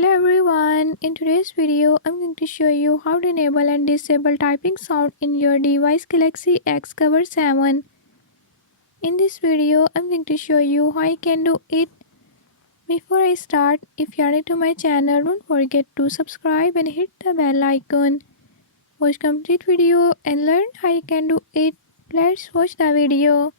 Hello everyone, in today's video I'm going to show you how to enable and disable typing sound in your device Galaxy Xcover 7. In this video I'm going to show you how you can do it. Before I start, if you are new to my channel, don't forget to subscribe and hit the bell icon. Watch complete video and learn how you can do it. Let's watch the video.